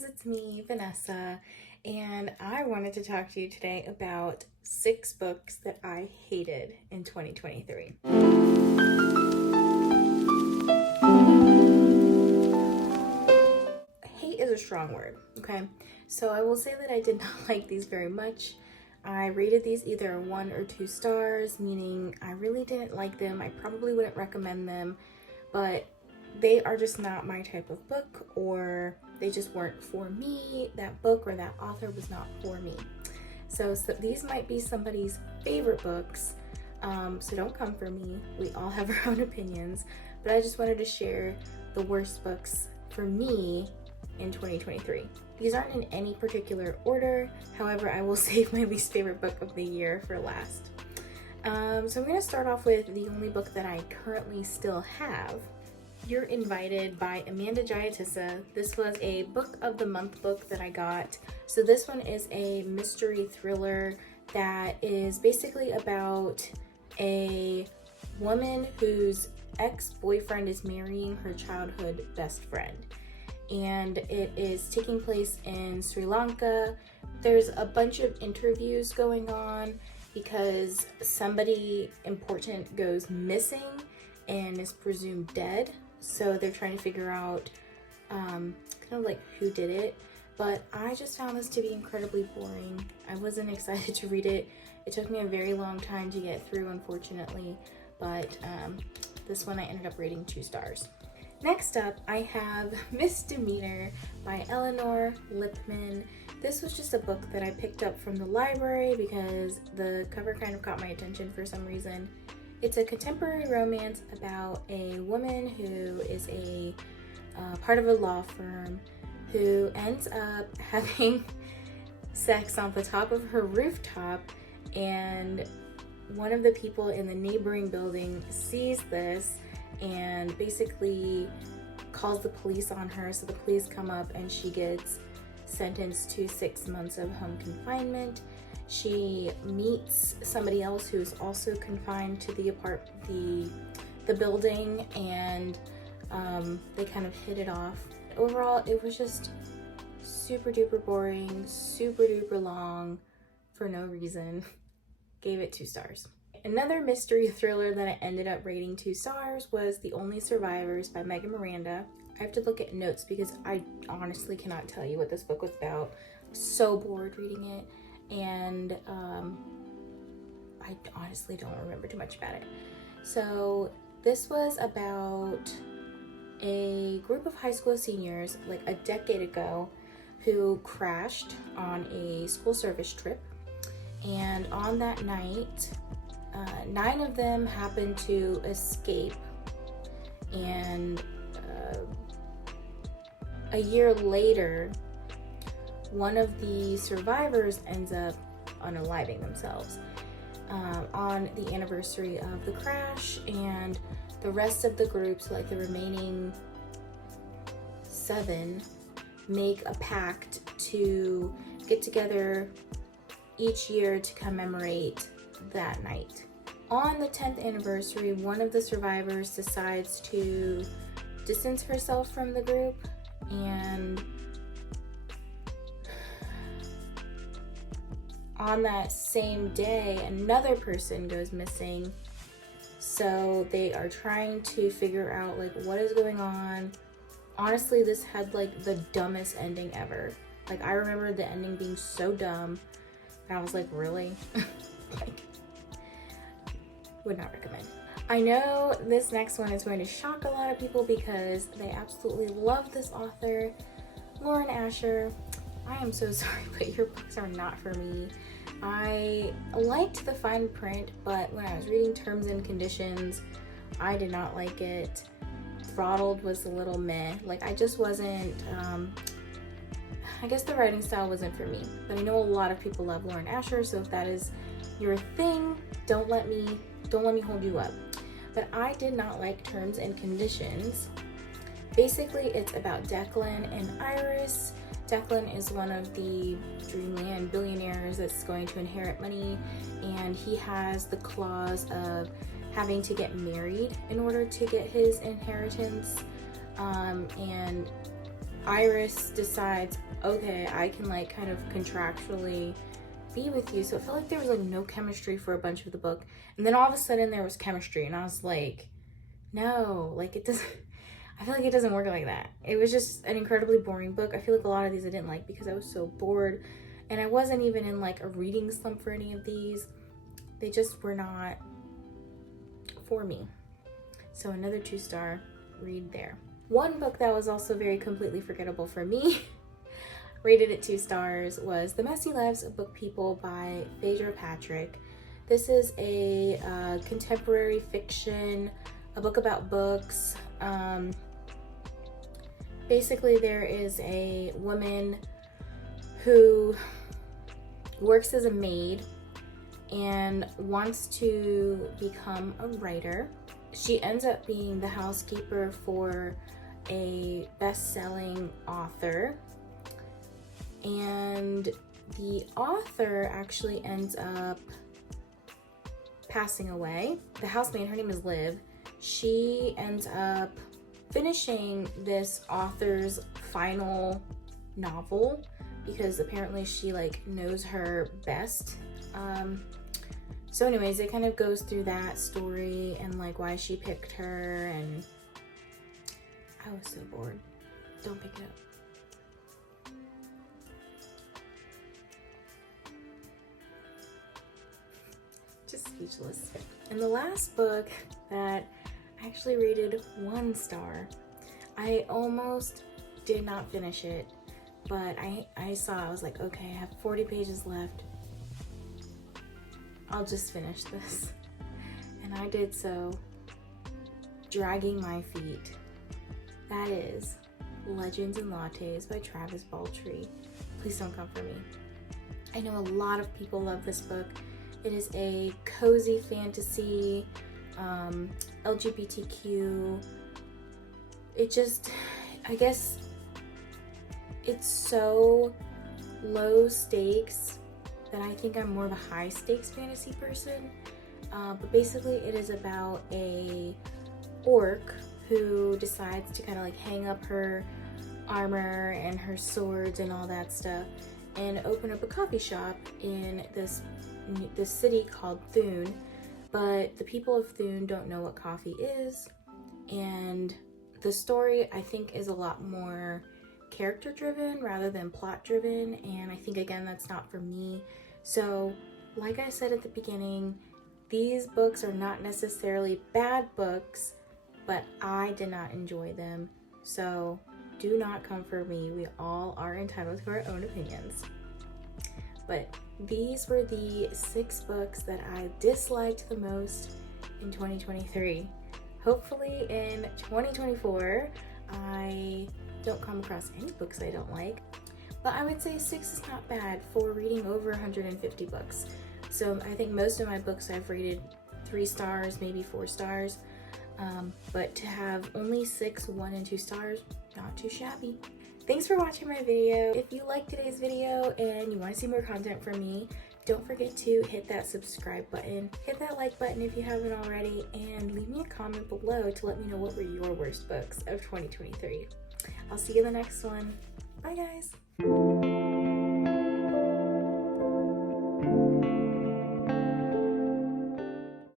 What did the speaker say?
guys, it's me, Vanessa, and I wanted to talk to you today about 6 books that I hated in 2023. Hate is a strong word, okay? So I will say that I did not like these very much. I rated these either 1 or 2 stars, meaning I really didn't like them. I probably wouldn't recommend them, but they are just not my type of book, or they just weren't for me. That book or that author was not for me. So these might be somebody's favorite books, so don't come for me. We all have our own opinions, but I just wanted to share the worst books for me in 2023. These aren't in any particular order. However, I will save my least favorite book of the year for last. So I'm going to start off with the only book that I currently still have, Youre Invited by Amanda Giatissa. This was a book of the month book that I got. So this one is a mystery thriller that is basically about a woman whose ex-boyfriend is marrying her childhood best friend. And it is taking place in Sri Lanka. There's a bunch of interviews going on because somebody important goes missing and is presumed dead. So they're trying to figure out kind of like who did it. But I just found this to be incredibly boring. I wasn't excited to read it. It took me a very long time to get through, unfortunately. But this one I ended up rating 2 stars. Next up, I have Misdemeanor by Eleanor Lipman. This was just a book that I picked up from the library because the cover kind of caught my attention for some reason. It's a contemporary romance about a woman who is a part of a law firm who ends up having sex on the top of her rooftop, and one of the people in the neighboring building sees this and basically calls the police on her. So the police come up and she gets sentenced to 6 months of home confinement. She meets somebody else who's also confined to the building, and they kind of hit it off. Overall, it was just super duper boring, super duper long for no reason. Gave it 2 stars. Another mystery thriller that I ended up rating 2 stars was The Only Survivors by Megan Miranda. I have to look at notes because I honestly cannot tell you what this book was about. So bored reading it. And I honestly don't remember too much about it. So this was about a group of high school seniors like a decade ago who crashed on a school service trip. And on that night, 9 of them happened to escape. And a year later, one of the survivors ends up unaliving themselves on the anniversary of the crash, and the rest of the groups, like the remaining 7, make a pact to get together each year to commemorate that night. On the 10th anniversary, one of the survivors decides to distance herself from the group, and on that same day, another person goes missing. So they are trying to figure out like what is going on. Honestly, this had like the dumbest ending ever. Like, I remember the ending being so dumb, and I was like, really? Like, would not recommend. I know this next one is going to shock a lot of people because they absolutely love this author, Lauren Asher. I am so sorry, but your books are not for me. I liked the fine print, but when I was reading terms and conditions, I did not like it. Throttled was a little meh. Like, I just wasn't, I guess the writing style wasn't for me. But I know a lot of people love Lauren Asher, so if that is your thing, don't let me hold you up. But I did not like terms and conditions. Basically, it's about Declan and Iris. Declan is one of the Dreamland billionaires that's going to inherit money, and he has the clause of having to get married in order to get his inheritance. And Iris decides, okay, I can like kind of contractually be with you. So it felt like there was like no chemistry for a bunch of the book, and then all of a sudden there was chemistry, and I was like, no, like it doesn't. I feel like it doesn't work like that. It was just an incredibly boring book. I feel like a lot of these I didn't like because I was so bored, and I wasn't even in like a reading slump for any of these. They just were not for me. So another 2-star read there. One book that was also very completely forgettable for me, rated at 2 stars, was The Messy Lives of Book People by Phaedra Patrick. This is a contemporary fiction, a book about books. Basically, there is a woman who works as a maid and wants to become a writer. She ends up being the housekeeper for a best-selling author, and the author actually ends up passing away. The housemaid, her name is Liv, she ends up finishing this author's final novel because apparently she like knows her best. So anyways, it kind of goes through that story and like why she picked her, and I was so bored. Don't pick it up. Just speechless. And the last book that I actually rated 1 star, I almost did not finish it, but I was like, okay, I have 40 pages left. I'll just finish this. And I did so, dragging my feet. That is Legends and Lattes by Travis Baltree. Please don't come for me. I know a lot of people love this book. It is a cozy fantasy, LGBTQ. It just, I guess, it's so low stakes that I think I'm more of a high stakes fantasy person. But basically it is about a orc who decides to kind of like hang up her armor and her swords and all that stuff and open up a coffee shop in this city called Thune. But the people of Thune don't know what coffee is, and the story I think is a lot more character driven rather than plot driven, and I think again that's not for me. So like I said at the beginning, these books are not necessarily bad books, but I did not enjoy them. So do not come for me. We all are entitled to our own opinions. But these were the 6 books that I disliked the most in 2023. Hopefully in 2024, I don't come across any books I don't like. But I would say 6 is not bad for reading over 150 books. So I think most of my books I've rated 3 stars, maybe 4 stars. But to have only 6 1 and 2 stars, not too shabby. Thanks for watching my video. If you liked today's video and you want to see more content from me, don't forget to hit that subscribe button, hit that like button if you haven't already, and leave me a comment below to let me know what were your worst books of 2023. I'll see you in the next one. Bye guys.